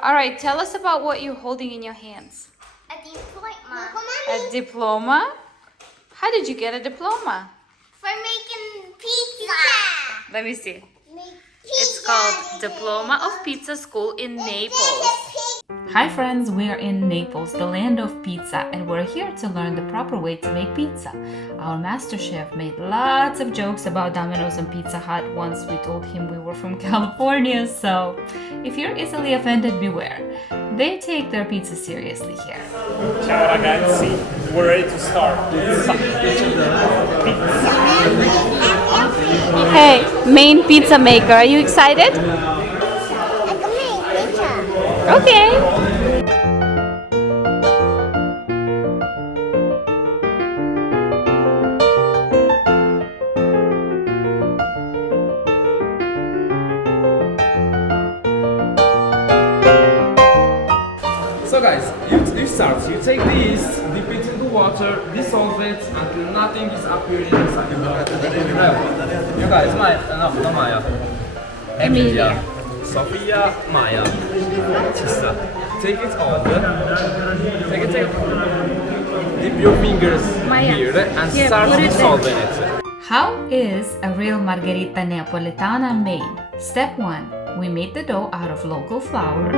All right, tell us about what you're holding in your hands. A diploma. A diploma? How did you get a diploma? For making pizza. Let me see. Make It's pizza called today. Diploma of Pizza School in Naples. Pizza. Hi friends, we are in Naples, the land of pizza, and we're here to learn the proper way to make pizza. Our master chef made lots of jokes about Domino's and Pizza Hut once we told him we were from California, so if you're easily offended, beware. They take their pizza seriously here. Ciao ragazzi, we're ready to start. Pizza. Hey, main pizza maker, are you excited? I can make pizza. Okay. So guys, you start. You take this, dip it in the water, dissolve it until nothing is appearing inside. You guys, Maya, no, not Maya. Emilia, Sofia, Maya. Sister, take it off. Take it. Dip your fingers Maya, here and here, start put it dissolving it. How is a real Margherita Napoletana made? Step 1. We made the dough out of local flour.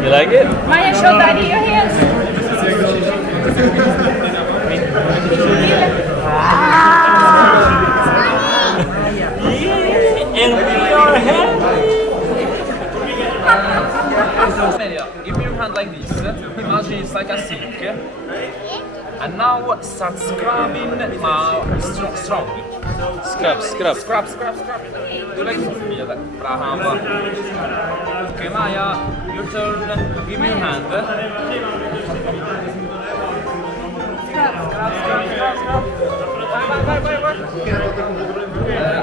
You like it? Maya, show daddy your hands. And we are happy. Emilia, give me your hand like this. Imagine it's like a sink. And now start scrubbing strong. Scrub. Scrub. Do like this, Emilia. Brava. Okay, Maya, your turn. Give me your hand. Scrub.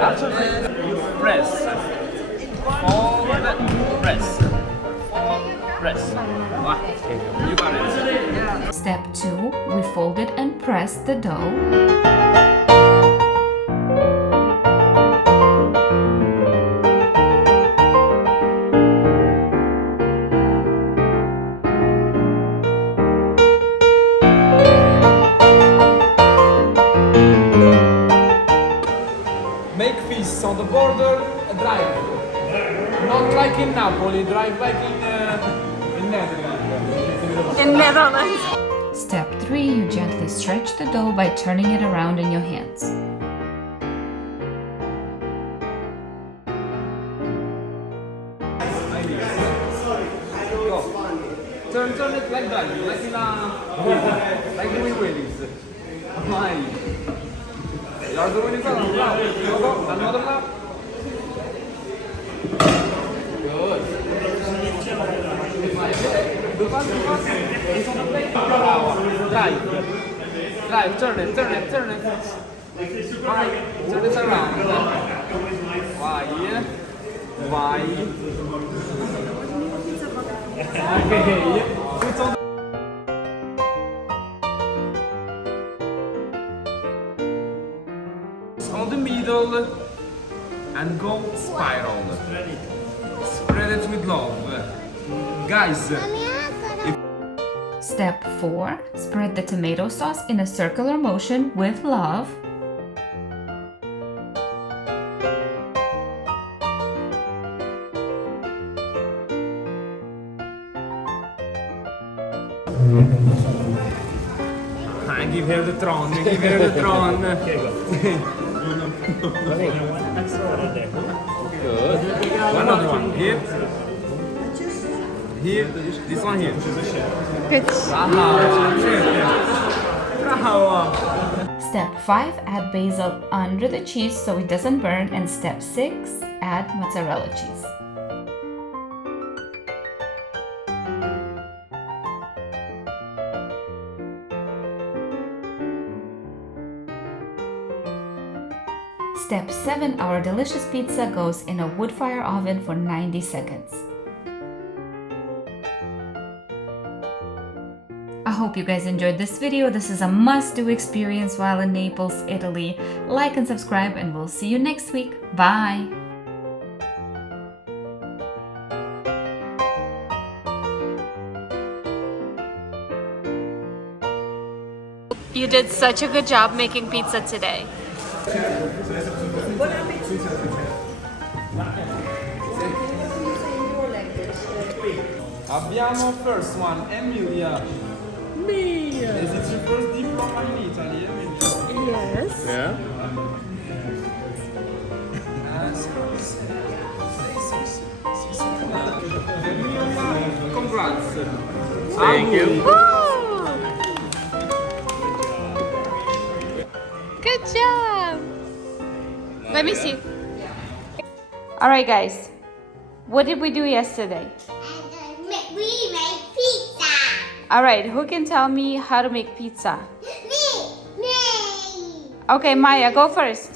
After this, you press. Fold, press. Fold, press. You got it. Step 2. We folded and pressed the dough. Make fists on the border, drive. Not like in Napoli, drive like in Netherlands. Step 3. You gently stretch the dough by turning it around in your hands. Go. Turn it like that, like in like doing wheelies. Vai. You're doing it on lap. Go, another lap. Good. Do fast. It's on the plate. Drive, turn it. Vai, turn it around. Vai. Okay. Put on the middle and go spiral. Spread it with love. Guys, Step 4. Spread the tomato sauce in a circular motion with love. give her the throne. Good. Another one. Here. Here. This one here. Good. Brava. Step 5, add basil under the cheese so it doesn't burn. And step 6, add mozzarella cheese. Step 7, our delicious pizza goes in a wood fire oven for 90 seconds. I hope you guys enjoyed this video. This is a must-do experience while in Naples, Italy. Like and subscribe, and we'll see you next week. Bye! You did such a good job making pizza today. Abbiamo first one, Emilia. Me! Is it your first diploma in Italy, Emilia? Yes. Yeah? Emilia, congrats. Thank you. Good job! Let me see. Alright guys, what did we do yesterday? We made pizza. Alright, who can tell me how to make pizza? Me. Okay, Maya, go first.